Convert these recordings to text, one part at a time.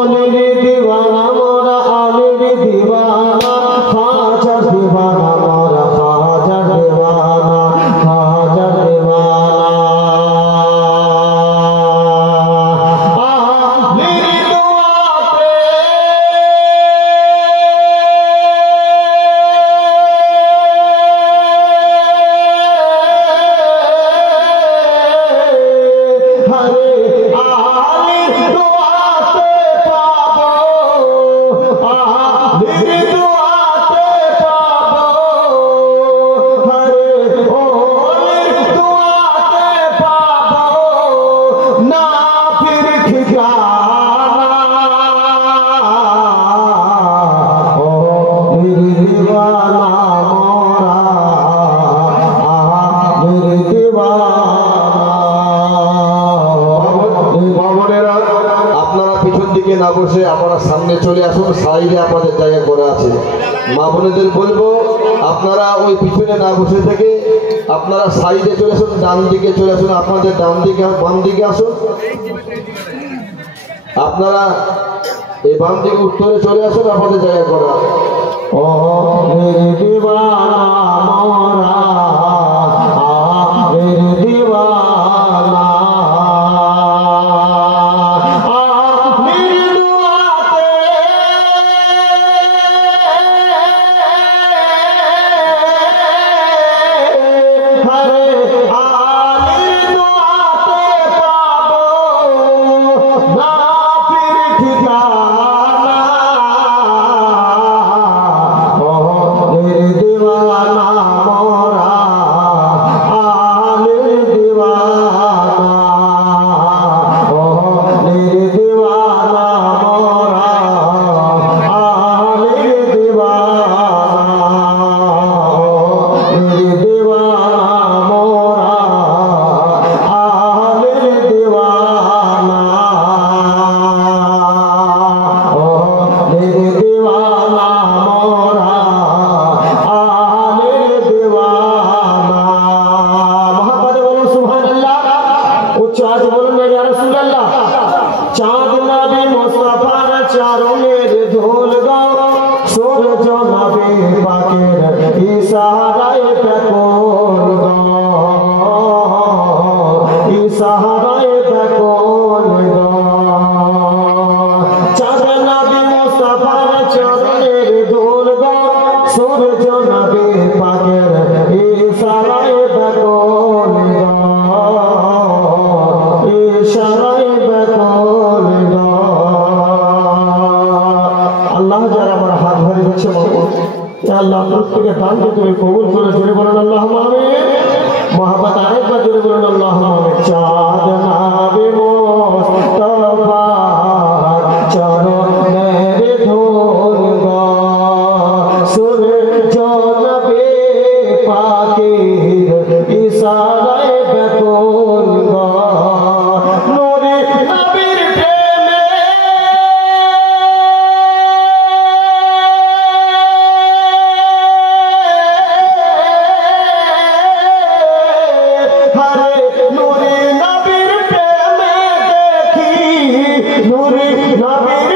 ওলির দিওয়ানা মোরা আলির দিওয়ানা খাজার দিওয়ানা মোরা খাজার দিওয়ানা খাজার দিওয়ানা আলির দোয়াতে হরে আলির দোয়াতে পাবো আলির দোয়াতে পাবো হরে ওলির দোয়াতে পাবো না ফির ঠিকানা ওলির দিওয়ানা মোরা আলির দিওয়ানা। মামনেরা আপনারা পিছন দিকে না বসে আপনারা সামনে চলে আসুন, সাইডে আপনাদের জায়গা করে আছে। মা বোনেদের বলবো আপনারা ওই পিছনে না বসে থেকে আপনারা সাইডে চলে আসুন, ডান দিকে চলে আসুন, আপনাদের ডান দিকে বাম দিকে আসুন। আপনারা এই বাম দিকে উত্তরে চলে আসুন, আপনাদের জায়গা করা। ওলির দিওয়ানা মোরা আলির দিওয়ানা আলির দোয়াতে হরে আলির দোয়াতে পাবো না ফির ঠিকানা ওলির দিওয়ানা মোরা আলির দিওয়ানা ওলির দিওয়ানা মোরা আলির দিওয়ানা ওলির দিওয়ানা মোরা আলির দিওয়ানা ওলির দিওয়ানা মোরা আলির দিওয়ানা। মহাপদে বলুন সুবহানাল্লাহ, উচ্চ আওয়াজে বলুন ইয়া রাসূলুল্লাহ। চাঁদ নবী মুস্তাফার চরণের ধুল গাও, সূরজ নবী পাকের ইশারায় বেকুল গাও, ইশারায় বেকুল গাও। চাঁদ নবী মুস্তাফার চরণের ধুল গাও, সূরজ নবী পাকের ইশারায় বেকুল গাও, ইশারায় বেকুল গাও। আল্লাহ যারা আমার হাত ধরে দিচ্ছে আল্লাহ প্রত্যেকের দানকে তুমি কবুল করে জোরে বলেন আল্লাহুম্মা আমিন। মহাব্বত আরেকবার জোরে বলেন আল্লাহুম্মা আমিন। চাঁদ নবী মুস্তাফার চরণের ধুল গাও, সূরজ নবী পাকের ইশারায় বেকুল গাও। নূরে নবীর প্রেমে হরে নূরে নবীর প্রেমে দেখি নূরে নবীর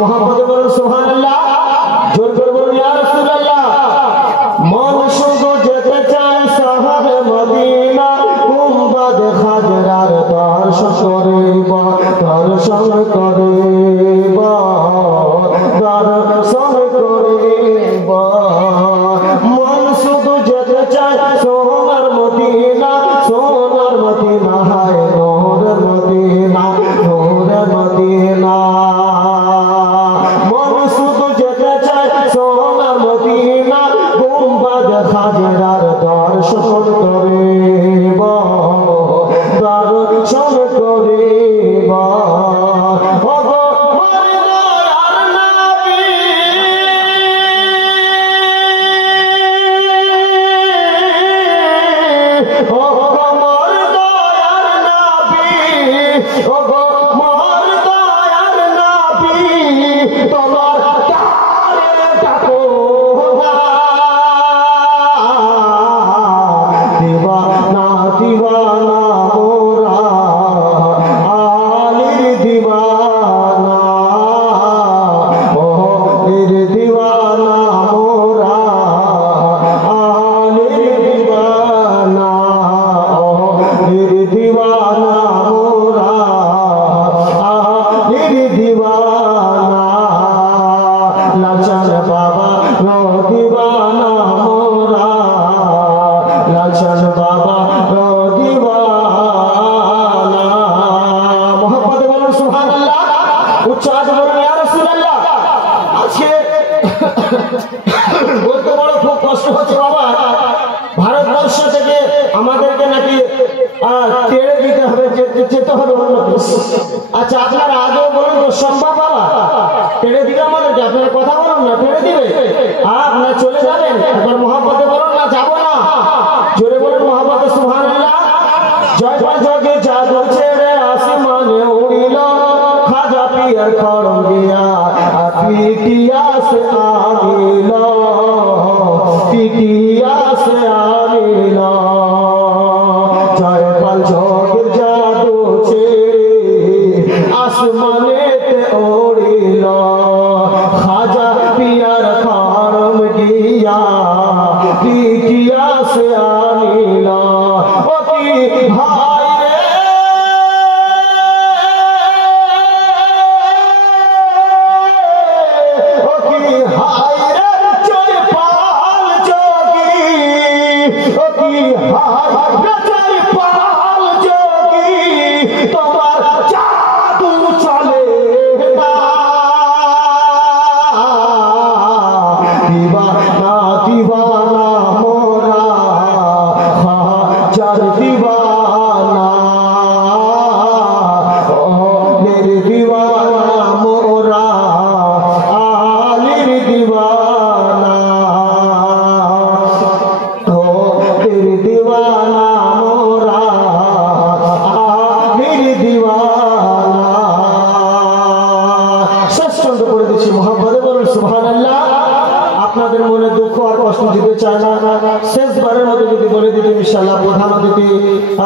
মোহাম্মদে বলুন সুবহানাল্লাহ, জোর করে বলুন ইয়া রাসূলুল্লাহ। মন শুধু যেতে চায় শহরে মদিনা, গুম্বাদ খাজরার দর্শন করিব, দর্শন করিব, দর্শন করিব। মন শুধু যেতে চায় সোনার মদিনা, সোনার মদিনা, হায় নূরের মদিনা, নূরের মদিনা। মন শুধু যেতে চায় সোনার মদিনা, গুম্বাদ খাজরার দর্শন করিব, দর্শন করিব। ওগো মোর দয়ার নবী, ওগো মোর দয়ার নবী, ওগো মোর দয়ার নবী, তোমার তারে ডাকো না। দিওয়ানা দিওয়ানা মোরা, আলির দিওয়ানা, ও এর দিওয়ানা মোরা, আলির দিওয়ানা, ও এর দিওয়ানা মোরা, আলির দিওয়ানা। লাচার বাবা রো দিওয়ানা মোরা, লাচার বাবা রো দিওয়ানা। মোহাম্মদে বলুন সুবহানাল্লাহ, উচ্চারণ বলুন ইয়া রাসূলুল্লাহ। আজকে বলতে বড় খুব কষ্ট হচ্ছে বাবা, ভারতবর্ষ থেকে আমাদেরকে নাকি তেড়ে দিতে হবে, যেতে হবে অন্য দেশ। আচ্ছা আপনারা আগেও বলুন তো সম্ভব বাবা তেড়ে দিবে আমাদেরকে? আপনারা কথা বলুন না, তেড়ে দিবে? আপনারা চলে যাবেন? একবার মোহাম্মদে বলুন না, যাবো না। জোরে বলুন মোহাম্মদে সুবহানাল্লাহ। জয় জগে জাদু ছেড়ে আসমানে উড়িল, খাজা পিয়ার খড়গিয়া পিটিয়া সে আনিল, পিটিয়া সে আনিল। জয়পাল জগের জাদু ছেড়ে আসমানেতে উড়িল, খাজা পিয়ার খড়গিয়া পিটিয়া সে আনিল। ও কি ভাই রে, ও কি হাই রে জয়পাল যোগী, ও কি হাই রে জয়পাল যোগী, তোমার জাদু চলে না। দিওয়ানা দিওয়ানা মোরা, হাজার দিওয়ানা, ও মেরে দিওয়ানা মোরা, আলির দিওয়ানা, ও তেরে দিওয়ানা মোরা, আলির দিওয়ানা। শেষ চন্দ্র করে দিচ্ছি মোহাম্মদে বলুন সুবহানাল্লাহ। আপনাদের মনে দুঃখ আর কষ্ট দিতে চায় না, শেষবারের মতো যদি বলে দিতে ইনশাআল্লাহ প্রধান অতিথি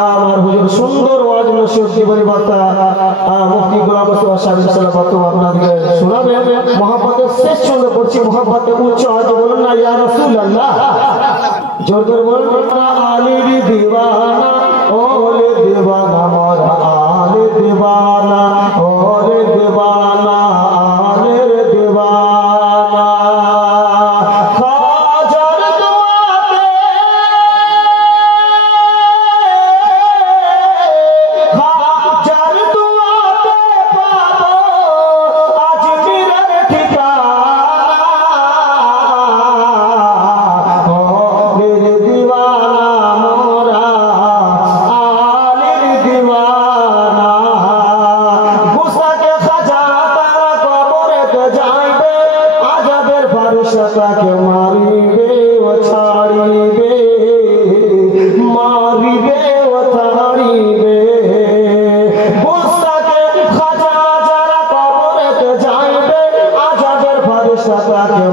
আমার হুজুর সুন্দর ওয়াজ নসিহত জীবনী বার্তা মুফতি গোলাম মোস্তফা সাহেব ইনশাআল্লাহ বক্তব্য আপনাদেরকে শোনাবে। মোহাম্মদের শেষ চন্দ্র পড়ছি, মোহাম্মদের উচ্চ আওয়াজে বলুন না ইয়া রাসূলুল্লাহ। জোর করে বলুন আলির দিওয়ানা, ওলে দিওয়ানা মোরা, আলে দিওয়ানা, ওলে দিওয়ানা, আলের দিওয়ানা। খাজার দোয়াতে, খাজার দোয়াতে পাবো আজমিরের ঠিকানা, ও মেরে দিওয়ানা মোরা, আলির দিওয়ানা। গুসাকে খাজা তারা কবরেতে যাইবে, আজাবের ফারিস্তাকে মারিবে ও ছাড়িবে, মারিবে ও ছাড়িবে। গুসাকে খাজা যারা কবরেতে যাইবে, আজাবের ফারিস্তাকে